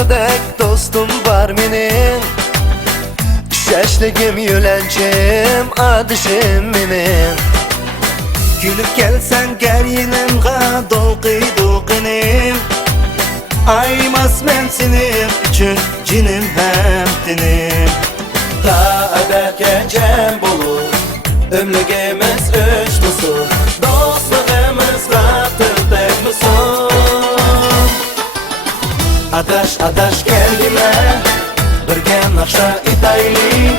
dağıdek dostum var menin, şaşligim yülencim adışım menin. Gülüp gelsen gel yenemga dolqi dolqinim, aymas men senin üçün cinim hem dinim. Ta ebedke cem bulur, ömrügemiz üç musun, dostluğumuz rahatırdık musun? Adaş adaş gelgime, birge nakşa itayli,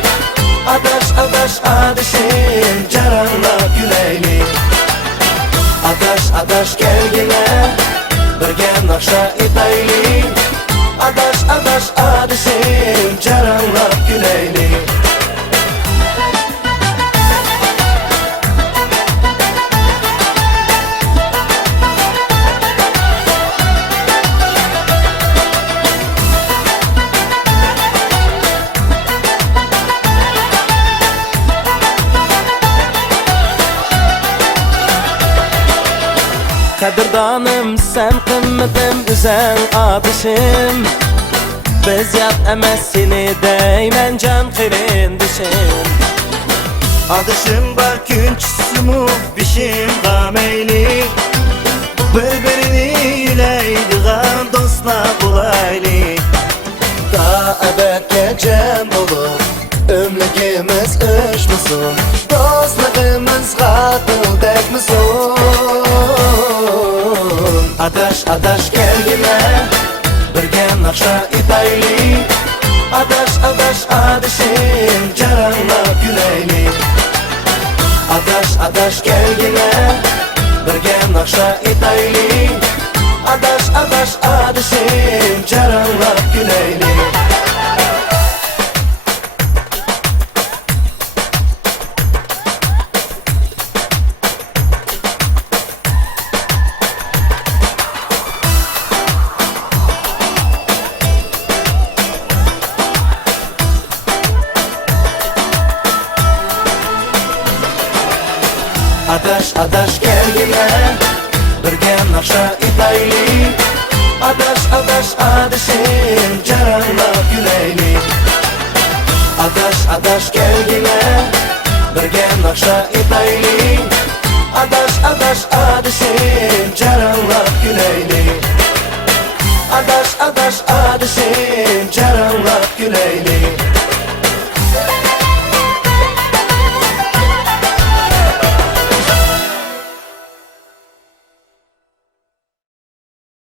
adaş adaş adışım caranla güleyli. Adaş adaş gelgime, birge nakşa itayli, adaş adaş adışım caranla güleyli. Kadirdanım sen kımmetim güzel adışım, biz yap emez seni deymen can kirindişim. Adışım var künçsümü bişim gameyli, birbirini yüyleydiğen dostla bulayli. Ta ebedke cem olur, ömrügimiz üç musun, dostluğumuz katıldek musun? Adaş adaş gelgime, birge nakşa itayli, adaş adaş adışım caranla güleyli. Adaş adaş gelgime, birge nakşa itayli, adaş adaş adışım caranla güleyli. Adaş adaş gelgime, birge nakşa itayli, adaş adaş adışım caranla güleyli. Adaş adaş gelgime, birge nakşa itayli, adaş adaş adışım caranla güleyli. Adaş adaş adışım caranla güleyli.